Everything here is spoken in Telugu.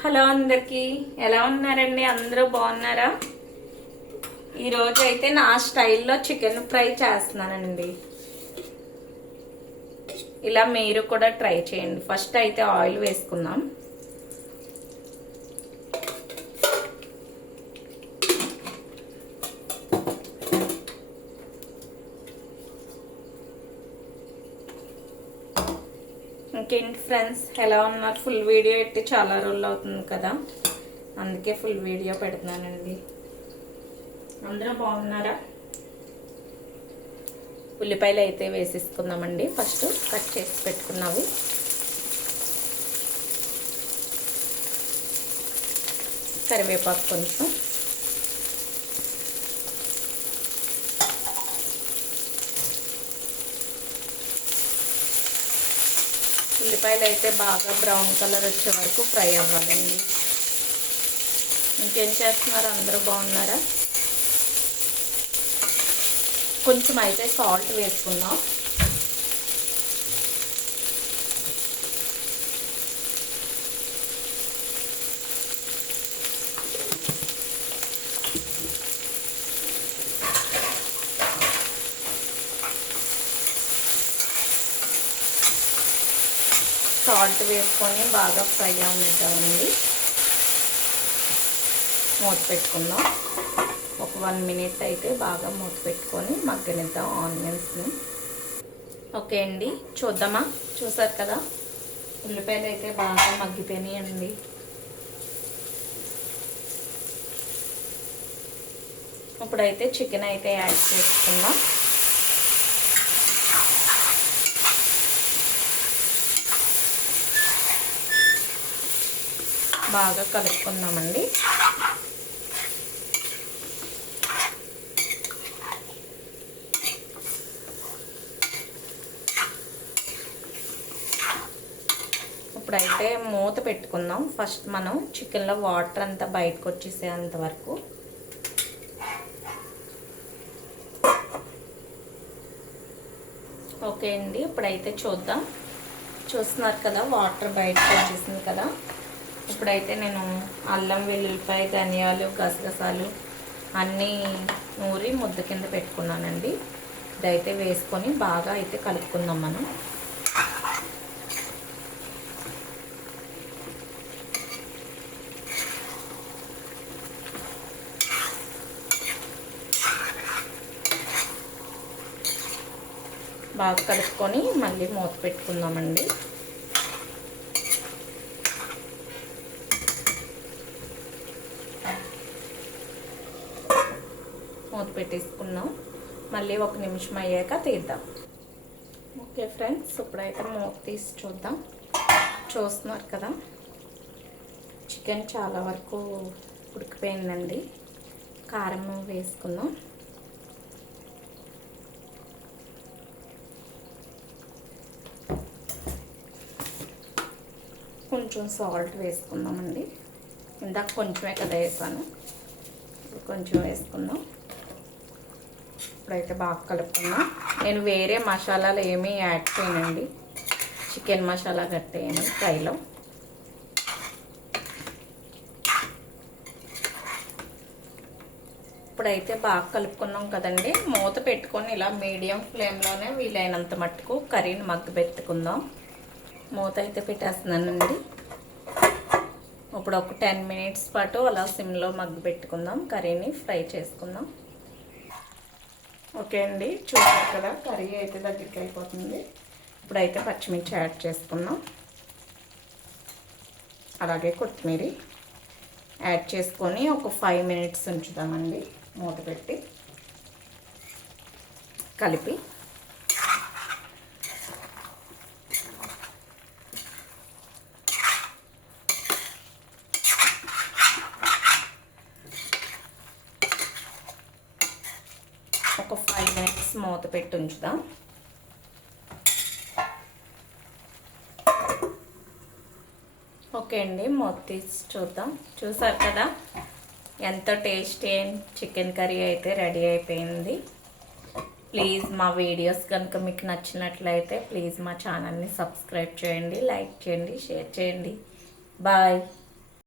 హలో అందరికి ఎలా ఉన్నారండి? అందరూ బాగున్నారా? ఈరోజు అయితే నా స్టైల్లో చికెన్ ఫ్రై చేస్తున్నానండి. ఇలా మీరు కూడా ట్రై చేయండి. ఫస్ట్ అయితే ఆయిల్ వేసుకుందాం. ఇంకేంటి ఫ్రెండ్స్, ఎలా ఉన్నారు? ఫుల్ వీడియో పెట్టి చాలా రోజులు అవుతుంది కదా, అందుకే ఫుల్ వీడియో పెడుతున్నానండి. అందరూ బాగున్నారా? ఉల్లిపాయలు అయితే వేసేసుకుందామండి. ఫస్ట్ కట్ చేసి పెట్టుకున్నావి. కరివేపాకు కొంచెం, ఉల్లిపాయలు అయితే బాగా బ్రౌన్ కలర్ వచ్చే వరకు ఫ్రై అవ్వాలండి. ఇంకేం చేస్తున్నారు? అందరూ బాగున్నారా? కొంచెం అయితే సాల్ట్ వేసుకుందాం. సాల్ట్ వేసుకొని బాగా ఫ్రై అవనిద్దామండి. మూత పెట్టుకుందాం. ఒక 1 మినిట్ అయితే బాగా మూత పెట్టుకొని మగ్గనిద్దాం ఆనియన్స్ని. ఓకే అండి, చూద్దామా? చూసారు కదా, ఉల్లిపాయలు అయితే బాగా మగ్గిపోయినాయండి. ఇప్పుడైతే చికెన్ అయితే యాడ్ చేసుకుందాం. బాగా కలుపుకుందామండి. ఇప్పుడైతే మూత పెట్టుకుందాం. ఫస్ట్ మనం చికెన్లో వాటర్ అంతా బయటకు వచ్చేసేంత వరకు. ఓకే అండి, ఇప్పుడైతే చూద్దాం. చూస్తున్నారు కదా, వాటర్ బయటకు వచ్చేసింది కదా. ఇప్పుడైతే నేను అల్లం, వెల్లుల్లిపాయ, ధనియాలు, గసగసాలు అన్నీ నూరి ముద్ద కింద పెట్టుకున్నానండి. ఇదైతే వేసుకొని బాగా అయితే కలుపుకుందాం మనం. బాగా కలుపుకొని మళ్ళీ మూత పెట్టుకుందామండి. మూత పెట్టేసుకున్నాం. మళ్ళీ 1 నిమిషం అయ్యాక తీద్దాం. ఓకే ఫ్రెండ్స్, ఇప్పుడైతే మూత తీసి చూద్దాం. చూస్తున్నారు కదా, చికెన్ చాలా వరకు ఉడికిపోయిందండి. కారం వేసుకుందాం. కొంచెం సాల్ట్ వేసుకుందామండి. ఇందాక కొంచెమే కదా వేసాను, కొంచెం వేసుకుందాం. ఇప్పుడైతే బాగా కలుపుకుందాం. నేను వేరే మసాలాలు ఏమీ యాడ్ చేయనండి, చికెన్ మసాలా గట్టేయను ఫ్రైలో. ఇప్పుడైతే బాగా కలుపుకున్నాం కదండి. మూత పెట్టుకొని ఇలా మీడియం ఫ్లేమ్లోనే వీలైనంత మట్టుకు కర్రీని మగ్గబెట్టుకుందాం. మూత అయితే పెట్టేస్తున్నానండి. ఇప్పుడు ఒక 10 మినిట్స్ పాటు అలా సిమ్లో మగ్గబెట్టుకుందాం. కర్రీని ఫ్రై చేసుకుందాం. ఓకే అండి, చూసారు కదా, కర్రీ అయితే దగ్గరికి అయిపోతుంది. ఇప్పుడైతే పచ్చిమిర్చి యాడ్ చేసుకుందాం. అలాగే కొత్తిమీర యాడ్ చేసుకొని ఒక 5 మినిట్స్ ఉంచుదామండి మూత పెట్టి కలిపి. ఒక 5 మినిట్స్ మూత పెట్టి ఉంచుదాం. ఓకే అండి, మూత తీసి చూద్దాం. చూసారు కదా, ఎంతో టేస్టీ చికెన్ కర్రీ అయితే రెడీ అయిపోయింది. ప్లీజ్ మా వీడియోస్ కనుక మీకు నచ్చినట్లయితే ప్లీజ్ మా ఛానల్ని సబ్స్క్రైబ్ చేయండి, లైక్ చేయండి, షేర్ చేయండి. బాయ్.